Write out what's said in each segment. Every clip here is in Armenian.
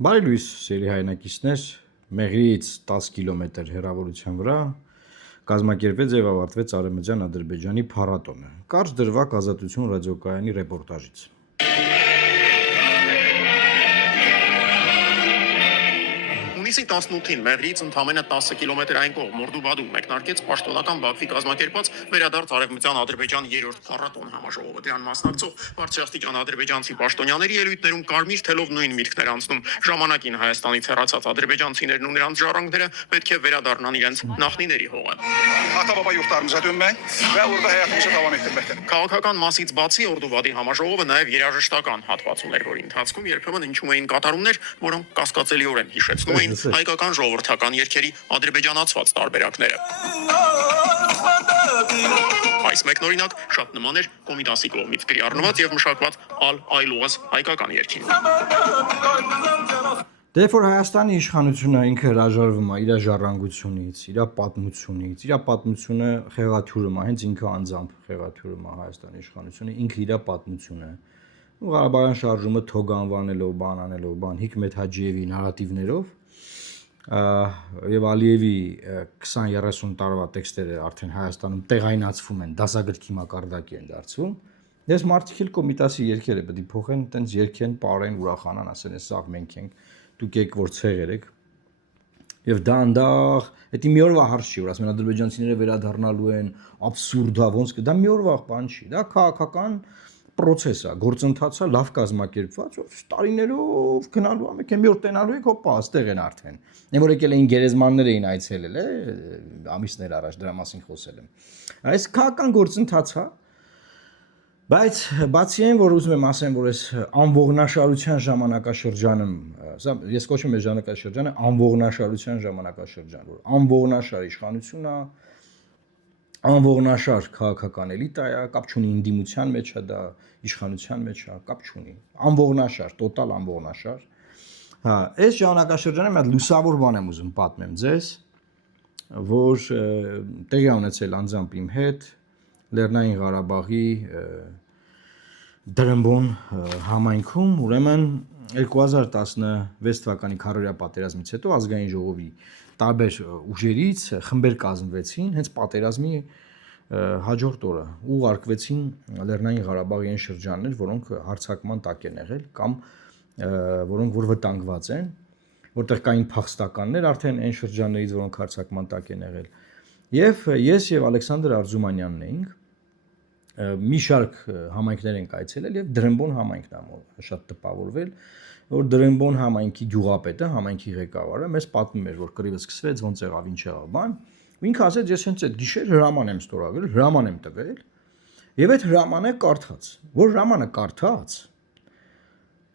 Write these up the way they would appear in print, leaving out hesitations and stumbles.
Բարի լույս, սիրելի հայրենակիցներ, Մեղրիից 10 կիլոմետր հեռավորության վրա կազմակերպվեց եւ ավարտվեց Արևմտյան Ադրբեջանի փառատոնը։ Կարճ դրվագ Ազատություն ռադիոկայանի ռեպորտաժից։ Հունիսի 18-ին Մեղրիից ընդամենը 10 կիլոմետր այն կողմ Մորդուբադում մեկնարկեց պաշտոնական Բաքվի կազմակերպած վերադարձ Արևմտյան Ադրբեջան 3-րդ փառատոն համաժողովը։ Դրան մասնակցող բարձրաստիճան ադրբեջանցի պաշտոնյաների ելույթներում կարմիր թելով նույն միտքներ անցնում։ Ժամանակին Հայաստանից հեռացած ադրբեջանցիներն ու նրանց ժառանգները պետք է վերադառնան իրենց նախնիների հողը։ Ata-baba yurtlarımıza dönmek ve orada hayatımızı devam ettirmekten. Քաղաքական մասից բացի Օրդուբադի համաժողովը նաև երաժշտական հատված ուներ, որի ընթացքում երբեմն հնչում էին կատարումներ, որոնք կասկածելիորեն հիշեցնում էին հայկական ժողովրդական երգերի ադրբեջանացված տարբերակները։ Այս մեկնօրինակ շատ նման էր Կոմիտասի կողմից գրի առնված եւ մշակված Այլուղազ հայկական երգին։ Դե որ Հայաստանի իշխանությունը ինքը հրաժարվում է իր ժառանգությունից, իր պատմությունից, իր պատմությունը խեղաթյուրում է, հենց ինքը անձամբ խեղաթյուրում է Հայաստանի իշխանությունը, ինքը իր պատմությունը։ Ու Ղարաբաղյան շարժումը թոգ անվանելով, բան անելով, Հիկմեթ Հաջիևի նարատիվներով եւ Ալիևի 20-30 տարվա տեքստերը արդեն Հայաստանում տեղայնացվում են, դասագրքի մակարդակի են դարձվում։ Ես մարդիկ էլ Կոմիտասի երգերը պետք է փոխեն, տենց երգեն, պարեն, ուրախանան, ասեն, սա մենք ենք, դուք եք որ ցեղեր եք։ Եվ դա անդաղ, դա մի օրվա հարց չի, որ ասում են ադրբեջանցիները վերադառնալու են, աբսուրդ է, ոնց դա մի օրվա բան չի, դա քաղաքական process է, գործընթաց է, լավ կազմակերպված, որ տարիներով գնալու է, մեկ մի օր տենալու եք, հոպա, աստեղ են արդեն։ Այն որ եկել էին գերեզմաններ էին այցելել, ամիսներ առաջ դրա մասին խոսել եմ։ Այս քաղաքական գործընթաց է, բայց բացի այն, որ ուզում եմ ասեմ, որ այս անողնաշարության ժամանակաշրջանը, սա ես կոչում եմ ժամանակաշրջանը անողնաշարության ժամանակաշրջան, որ անողնաշար իշխանություն է, անողնաշար քաղաքական էլիտա է, կապ չունի ինդիմության մեջ է դա, իշխանության մեջ է, կապ չունի։ Անողնաշար, տոտալ անողնաշար։ Հա, այս ժամանակաշրջանը մի հատ լուսավոր բան եմ ուզում պատմեմ ձեզ, որ տեղի ունեցել անձամբ իմ հետ Լեռնային Ղարաբաղի Դրամբոն համայնքում, ուրեմն 2016 թվականի քարորյա պատերազմից հետո ազգային ժողովի տարբեր ուժերից խմբեր կազմվեցին հենց պատերազմի հաջորդ օրը ուղարկվեցին Լեռնային Ղարաբաղի այն շրջաններ, որոնք հարձակման տակ են եղել կամ որոնք որ վտանգված են, որտեղ կային փախստականներ արդեն այն շրջաններից, որոնք հարձակման տակ են եղել։ Եվ ես եւ Ալեքսանդր Արզումանյանն էինք մի շարք համայնքներ ենք այցելել եւ Դրամբոն համայնքն է շատ տպավորվել, որ Դրամբոն համայնքի գյուղապետը, համայնքի ղեկավարը մեզ պատմում էր, որ կռիվը սկսվեց, ոնց եղավ, ինչ եղավ, բան, ու ինքը ասեց, ես հենց այդ գիշեր հրաման եմ ստորագրել, հրաման եմ տվել, եւ այդ հրամանը կարդաց, որ հրամանը կարդաց,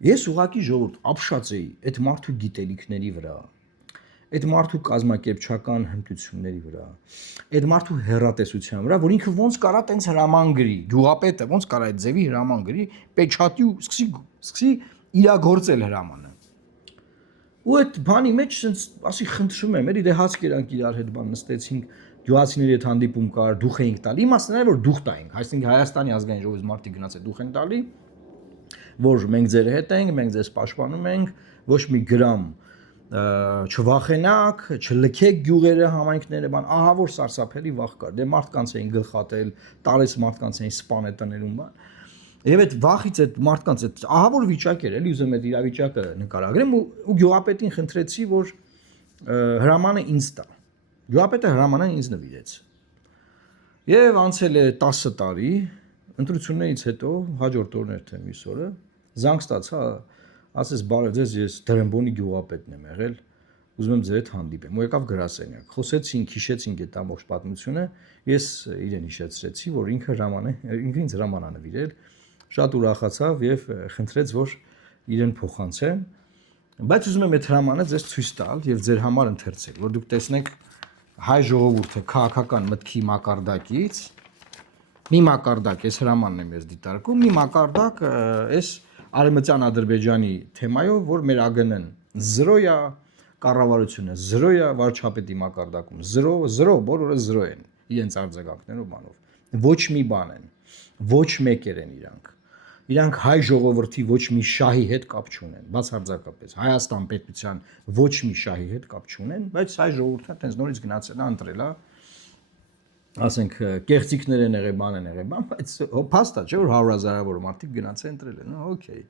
ես ուղղակի ժողովուրդ ապշած էի այդ մարդու գիտելիքների վրա, այդ մարդու կազմակերպչական հմտությունների վրա, այդ մարդու հեռատեսության վրա, որ ինքը ոնց կարա տենց հրաման գրի, գյուղապետը ոնց կարա այդ ձևի հրաման գրի, պեչատի ու սկսի իրագործել հրամանը։ Ու այդ բանի մեջ sense ասի խնդրում եմ, էլի դե հաց կերանք իրար հետ բան նստեցինք, գյուղացիների հետ հանդիպում կար, դուխ էինք տալի, իմաստն էր որ դուխ տայինք, այսինքն Հայաստանի ազգային ժողովից մարդիկ գնաց է դուխ են տալի, որ մենք ձեր հետ ենք, մենք ձեզ պաշտպանում ենք, ոչ մի գրամ չվախենակ, չլքեք գյուղերը, համայնքները, բան, ահա որ սարսափելի վախ կար։ Դե մարդկանց էին գլխատել, տարեց մարդկանց էին սպանել տներում, բան։ Եվ այդ վախից այդ մարդկանց այդ ահա որ վիճակ էր, էլի ուզում եմ այդ իրավիճակը նկարագրեմ ու գյուղապետին խնդրեցի, որ հրամանը ինձ տա։ Գյուղապետը հրամանը ինձ նվիրեց։ Եվ անցել է 10 տարի, ընտրություններից հետո հաջորդ օրն էր թե մյուս օրը, զանգ ստացա, ասես բարև ձեզ, ես Դրամբոնի գյուղապետն եմ եղել, ուզում եմ ձեր հետ հանդիպեմ։ Ու եկավ գրասենյակ։ Խոսեցինք, հիշեցինք այդ ամբողջ պատմությունը, ես իրեն հիշեցրեցի, որ ինքը ինձ հրաման է նվիրել, շատ ուրախացավ եւ խնդրեց, որ իրեն փոխանցեմ, բայց ուզում եմ այդ հրամանը ձեզ ցույց տալ եւ ձեր համար ընթերցել, որ դուք տեսնեք հայ ժողովուրդը քաղաքական մտքի մակարդակից մի մակարդակ, այս հրամանն եմ ես դիտարկում, մի մակարդակ այս Արևմտյան Ադրբեջանի թեմայով, որ մեր ԱԳՆ-ն 0 է, կառավարությունը 0 է, վարչապետի մակարդակում 0, բոլորը 0 են իրենց արձագանքներով բանով։ Ոչ մի բան են, ոչ մեկեր են իրանք։ իրանք հայ ժողովրդի ոչ մի շահի հետ կապ չունեն, բացարձակապես Հայաստան պետության ոչ մի շահի հետ կապ չունեն, բայց հայ ժողովուրդը տենց նորից գնացել է ընտրել է, ասենք կեղծիքներ են եղել, բան են եղել, բայց փաստա չէ որ 100,000-ավոր մարդիկ գնացել ընտրել են, օքեյ։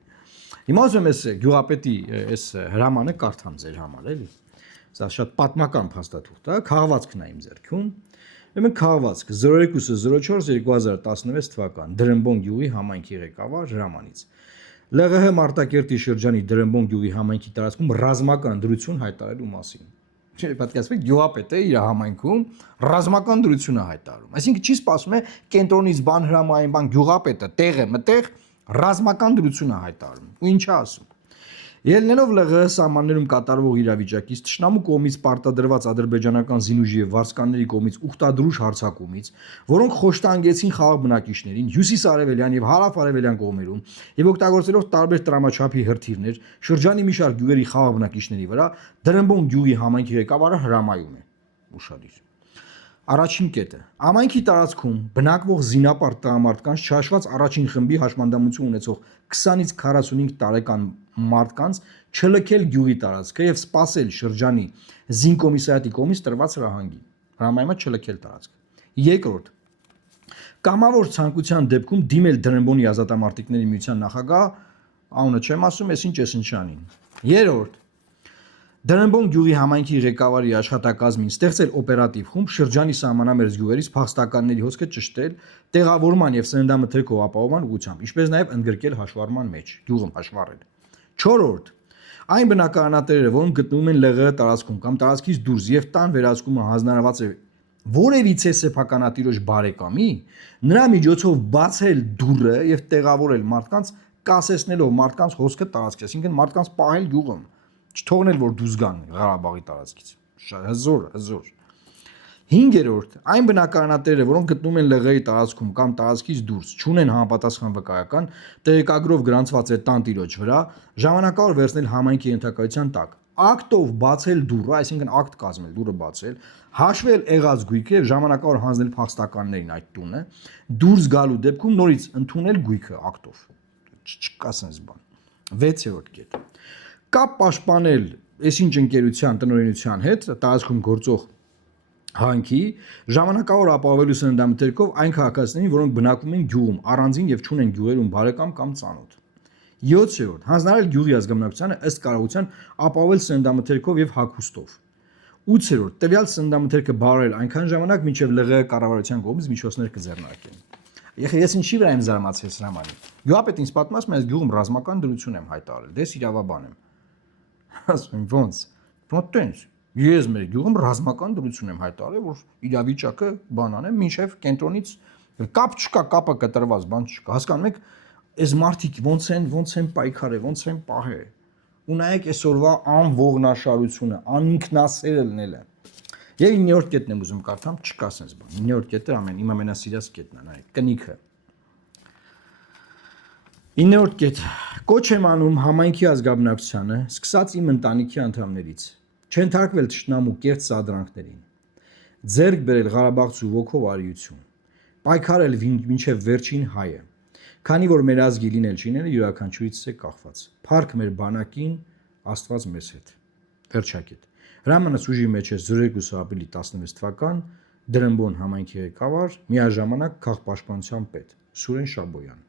Հիմա ասում եմ ես գյուղապետի այս հրամանը կարդամ ձեր համար, էլի։ Սա շատ պատմական փաստաթուղթ է, քաղվածքն է իմ ձեռքում։ Ուրեմն քաղվածք 0204-2016 թվական Դրըմբոն գյուղի համայնքի ղեկավար հրամանից։ ԼՂՀ Մարտակերտի շրջանի Դրըմբոն գյուղի համայնքի տարածքում ռազմական դրություն հայտարարելու մասին։ Չէ, պատկերացրեք, գյուղապետը իր համայնքում ռազմական դրություն է հայտարարում։ Այսինքն չի սպասում է կենտրոնից բան հրամային, բան գյուղապետը տեղը մտեղ ռազմական դրություն է հայտարարում։ Ու ինչ է ասում։ Ելնելով ԼՂՀ սահմաններում կատարվող իրավիճակից, թշնամու կողմից պարտադրված ադրբեջանական զինուժի եւ վարձկանների կողմից ուխտադրուժ հարձակումից, որոնք խոշտանգեցին խաղաղ բնակիչներին հյուսիս-արևելյան եւ հարավ-արևելյան կողմերում եւ օգտագործելով տարբեր տրամաչափի հրթիռներ, շրջանի մի շարք գյուղերի խաղաղ բնակիչների վրա, Դրըմբոն գյուղի համայնքի ղեկավարը հրամայում է։ Ուշադիր։ Առաջին կետը. ամայնքի տարածքում բնակվող զինապարտ տղամարդկանց չհաշված առաջին խմբի հաշմանդամություն ունեցող 20-ից 45 տարեկան մարդկանց չլքել գյուղի տարածքը եւ սպասել շրջանի զինկոմիսարիատի կողմից տրված հրահանգի։ Հրամայումը չլքել տարածքը։ Երկրորդ. կամավոր ցանկության դեպքում դիմել Դրըմբոնի ազատամարտիկների միության նախագահ, անունը չեմ ասում, ես ինչ անին։ Երրորդ. Դրըմբոն գյուղի համայնքի ղեկավարի աշխատակազմին ստեղծել օպերատիվ խումբ շրջանի սահմանամերձ գյուղերից փախստականների հոսքը ճշտել, տեղավորման եւ սննդամթերքով ապահովման ուղղությամբ, ինչպես նաեւ ընդգրկել հաշվառման մեջ, գյուղում հաշվառել։ 4. Այն բնակարանատերերը, որոնք գտնվում են ԼՂՀ տարածքում կամ տարածքից դուրս եւ տան վերահսկումը հանձնարարված է որևիցե սեփականատիրոջ բարեկամի, նրա միջոցով բացել դուռը եւ տեղավորել մարդկանց, կասեցնելով մարդկանց հոսքը տարածքից, այսինքն մարդկանց պահել գյուղում, չթողնել որ դուրս գան Ղարաբաղի տարածքից։ Հզոր։ 5. Այն բնակարանատերերը, որոնք գտնվում են ԼՂՀ-ի տարածքում կամ տարածքից դուրս, չունեն համապատասխան վկայական, տեղեկագրով գրանցված է տան տիրոջ վրա, ժամանակավոր վերցնել համայնքի ենթակայության տակ, ակտով բացել դուռը, այսինքն ակտ կազմել, դուռը բացել, հաշվել եղած գույքը եւ ժամանակավոր հանձնել փախստականներին այդ տունը, դուրս գալու դեպքում նորից ընդունել գույքը ակտով։ Չկա sense բան։ 6-րդ կետ. Կապ պաշտպանել այսինչ ընկերության տնօրինության հետ տարածքում գործող հանքի ժամանակավոր ապահովելու սննդամթերքով այն քաղաքացիներին, որոնք բնակվում են գյուղում, առանձին եւ չունեն գյուղերում բարեկամ կամ ծանոթ։ 7. Հանձնարարել գյուղի ազգամնակցությանը ըստ կարողության ապահովել սննդամթերքով եւ հագուստով։ 8. Տվյալ սննդամթերքը բարել այնքան ժամանակ, մինչև ԼՂՀ կառավարության կողմից միջոցներ կձեռնարկեն։ Ես ինչի վրա եմ զարմացել սրամանի։ Գյուղապետը ինձ պատմում է, ես գյուղում ռազմական դրություն եմ հայտարարել, դες իրավաբան եմ։ Ասում եմ ոնց։ Ոնց։ Ես մեր գյուղում ռազմական դրություն եմ հայտարարել, որ իրավիճակը բան անեմ, մինչև կենտրոնից կապ չկա, կապը կտրված, բան չկա։ Հասկանում եք, այս մարդիկ ոնց են պայքարել, ոնց են պահել։ Ու նայեք այսօրվա անողնաշարությունը, անինքնասերը լինելը։ Եվ 9-րդ կետն եմ ուզում կարդամ, չկա sense բան։ 9-րդ կետը իմ ամենասիրած կետն է, նայեք, կնիքը։ 9-րդ կետ. Կոչ եմ անում համայնքի ազգաբնակչությանը, սկսած իմ ընտանիքի անդամներից, չընթարկվել թշնամու կեղծ սադրանքներին, ձեռք բերել Ղարաբաղցու ոգով արիություն, պայքարել մինչև վերջին հայը, քանի որ մեր ազգի լինել չինել յուրաքանչյուրից է կախված, փառք մեր բանակին, Աստված մեզ հետ։ Վերջակետ։ Հրամանս ուժի մեջ է 02 ապրիլի 16 թվական Դրըմբոն համայնքի ղեկավար, միաժամանակ քաղաքապաշտպանության պետ Սուրեն Շաբոյան։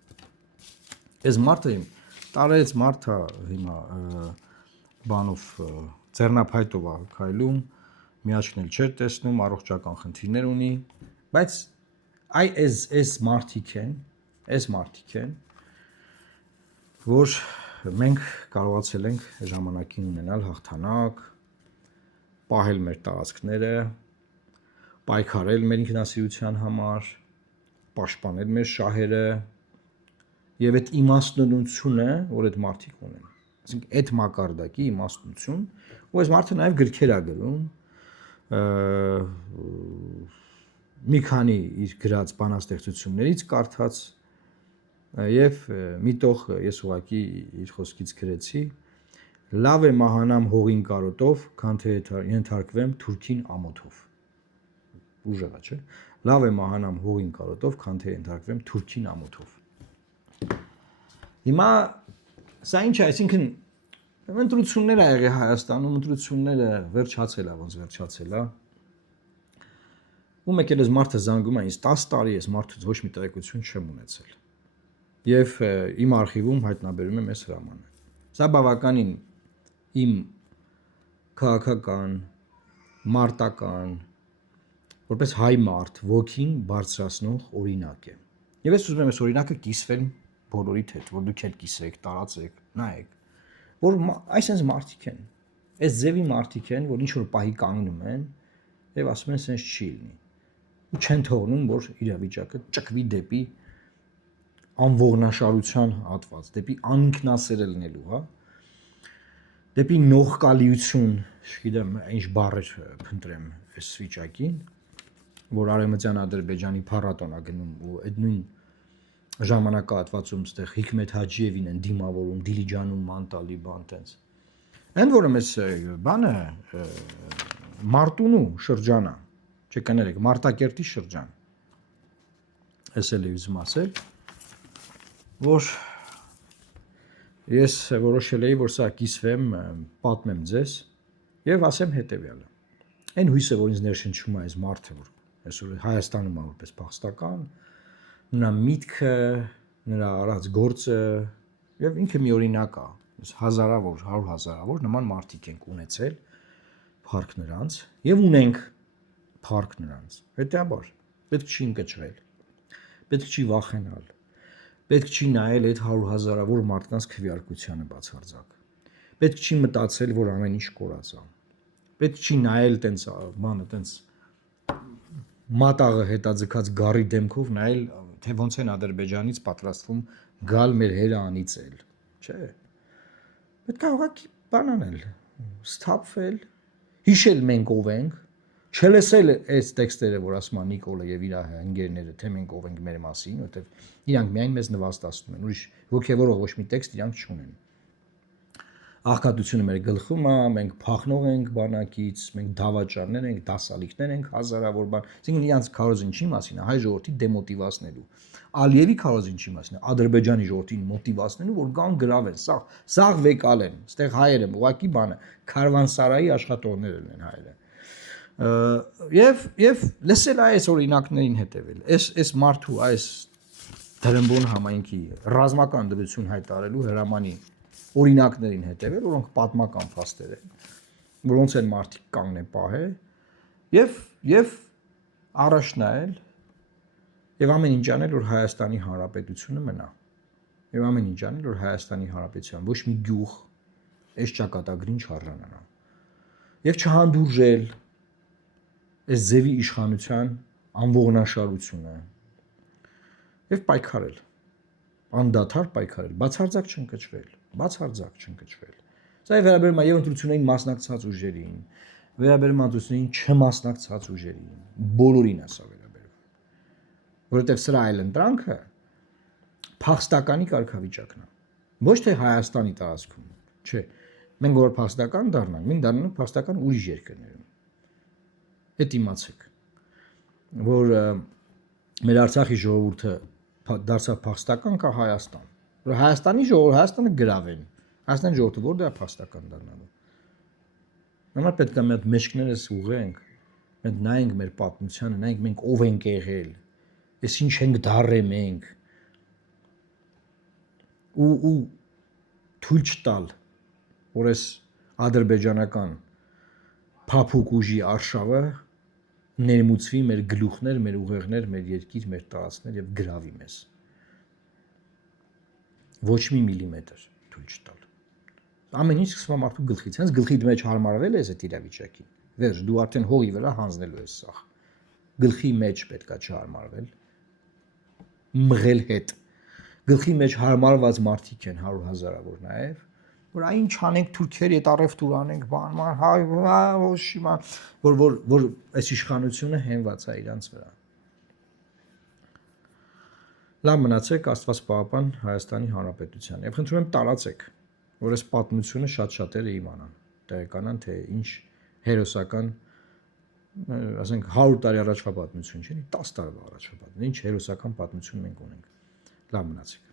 Այս մարդը տարեց մարդը հիմա բանով ձեռնափայտով է քայլում, միաչքն էլ չէր տեսնում, առողջական խնդիրներ ունի, բայց այս մարդիկ են, որ մենք կարողացել ենք ժամանակին ունենալ հաղթանակ, պահել մեր տարածքները, պայքարել մեր ինքնասիրության համար, պաշտպանել մեր շահերը եւ այդ իմաստնությունը, որ այդ մարդիկ ունեն։ Այսինքն այդ մակարդակի իմաստնություն, ու այս մարդը նաեւ գրքեր է գրում, մի քանի իր գրած բանաստեղծություններից կարդաց եւ միտող ես ուղակի իր խոսքից գրեցի լավ է մահանամ հողին կարոտով, քան թե ենթարկվեմ թուրքին ամոթով։ Ուժեղ է, չէ՞։ Լավ է մահանամ հողին կարոտով, քան թե ենթարկվեմ թուրքին ամոթով։ Հիմա սա ինչ է, այսինքն ընտրություններ ա եղել Հայաստանում, ընտրությունները վերջացել ա, ոնց վերջացել ա։ Ու մեկ էլ այս մարդը զանգում է ինձ 10 տարի ես մարդուց ոչ մի տեղեկություն չեմ ունեցել։ Եվ իմ արխիվում հայտնաբերում եմ այս հրամանը։ Սա բավականին իմ քաղաքական, մարտական, որպես հայ մարդ ոգին բարձրացնող օրինակ է։ Եվ ես ուզում եմ այս օրինակը կիսվել բոլորիդ հետ, որ դուք էլ կիսեք, տարածեք, նայեք, որ այսպես մարդիկ են, այս ձևի մարդիկ են, որ ինչ որ պահի կանգնում են եւ ասում են sense չի լինի։ Ու չեն թողնում, որ իրավիճակը ճկվի դեպի անողնաշարության հատված, դեպի անինքնասերը լինելու, հա, դեպի նողկալիություն, չգիտեմ, ինչ բառեր փնտրեմ այս վիճակին, որ Արևմտյան Ադրբեջանի փառատոն ա գնում ու այդ նույն ժամանակահատվածում այդտեղ Հիկմետ Հաջիևին են դիմավորում, Դիլիջանում մանտալի բան տենց։ Ընդ որում էս բանը Մարտունու շրջանա, չկներեք, Մարտակերտի շրջան։ Էս էլ ուզում ասել, որ ես որոշել էի, որ սա կիսվեմ, պատմեմ ձեզ եւ ասեմ հետեւյալը։ Այն հույսը, որ ինձ ներշնչում է այս մարդը, որ այսօր Հայաստանում է որպես փախստական, նրա միտքը, նրա արած գործը եւ ինքը մի օրինակ է։ Հազարավոր, 100 հազարավոր նման մարդիկ ենք ունեցել փառք նրանց եւ ունենք փառք նրանց։ Հետեւաբար պետք չի ընկճվել, պետք չի վախենալ, պետք չի նայել այդ 100 հազարավոր մարդկանց քվեարկությանը բացարձակ, պետք չի մտածել, որ ամեն ինչ կորած է, պետք չի նայել տենց բանը տենց մատաղը հետաձգած գարի դեմքով նայել, թե ոնց են Ադրբեջանից պատրաստվում գալ մեր հերը անիծել, չէ։ Պետք է ուղղակի բան անել, սթափվել, հիշել մենք ով ենք, չլսել այս տեքստերը, որ ասում է Նիկոլը եւ իր ընկերները, թե մենք ով ենք մեր մասին, որովհետեւ իրանք միայն մեզ նվաստացնում են, ուրիշ ոգևորող ոչ մի տեքստ իրանք չունեն։ Աղքատությունը մեր գլխում է, մենք փախնող ենք բանակից, մենք դավաճաններ ենք, դասալիքներ ենք, հազարավոր բան։ Այսինքն իրանք քարոզին չի մասին, հայ ժողովրդի դեմոտիվացնելու։ Ալիևի քարոզին չի մասին, Ադրբեջանի ժողովրդին մոտիվացնելու, որ գան գրավեն, սաղ վեկալ են, այստեղ հայերը ուղակի բանը, քարվանսարայի աշխատողներ են հայերը։ Եվ լսել այս օրինակներին հետևել։ Այս մարդու այս դրամբոն համայնքի ռազմական դրություն հայտարարելու հրամանի օրինակներին հետևել, որոնք պատմական փաստեր են, որոնց են մարդիկ կանգնեն պահել եւ առաջ նայել եւ ամեն ինչ անել, որ Հայաստանի Հանրապետությունը մնա։ Եվ ամեն ինչ անել, որ Հայաստանի Հանրապետության ոչ մի գյուղ այս ճակատագրին չարժանանա։ Եվ չհանդուրժել այս ձևի իշխանության անողնաշարությունը եւ պայքարել, անդադար պայքարել, բացարձակ չընկճվել, Սա վերաբերում է եւ ընտրություններին մասնակցած ուժերին, վերաբերում է ընտրություններին չմասնակցած ուժերին, բոլորին է սա վերաբերում, որովհետեւ սրա այլ ընտրանքը փախստականի կարգավիճակն է, ոչ թե Հայաստանի տարածքում, չէ, մենք որ փախստական դառնանք, մենք դառնանք փախստական ուրիշ երկրներում։ Այդ իմացեք, որ մեր Արցախի ժողովուրդը դարձավ փախստական կա Հայաստան, որ Հայաստանի ժողովուրդը Հայաստանը գրավեն, Հայաստանի ժողովուրդը որտեղ է փախստական դառնալու։ Նման պետք է մի հատ մեջքներս ուղենք, մենք նայենք մեր պատմությանը, նայենք մենք ով ենք եղել, այս ինչ ենք դառել մենք, ու թույլ չտալ, որ այս ադրբեջանական փափուկ ուժի արշավը ներմուծվի մեր գլուխներ, մեր ուղեղներ, մեր երկիր, մեր տարածքներ եւ գրավի մեզ։ Ոչ մի միլիմետր թույլ չտալ։ Ամեն ինչ սկսվում է մարդու գլխից, հենց գլխիդ մեջ հարմարվել ես այդ իրավիճակին։ Վերջ, դու արդեն հողի վրա հանձնելու ես սա։ Գլխի մեջ պետքա չհարմարվել։ Մղել հետ։ Գլխի մեջ հարմարված մարդիկ են 100 հազարավոր նաեւ, որ այ ինչ անենք թուրքերի հետ առևտուր անենք, բան, հայ, ոչի, որ այս իշխանությունը հենված է իրանց վրա։ Լավ մնացեք, Աստված պահապան Հայաստանի Հանրապետության։ Եվ խնդրում եմ տարածեք, որ այս պատմությունը շատ-շատերը իմանան, տեղեկանան, թե ինչ հերոսական, ասենք 100 տարի առաջվա պատմություն չէ, 10 տարվա առաջվա պատմություն, ինչ հերոսական պատմություն մենք ունենք։ Լավ մնացեք։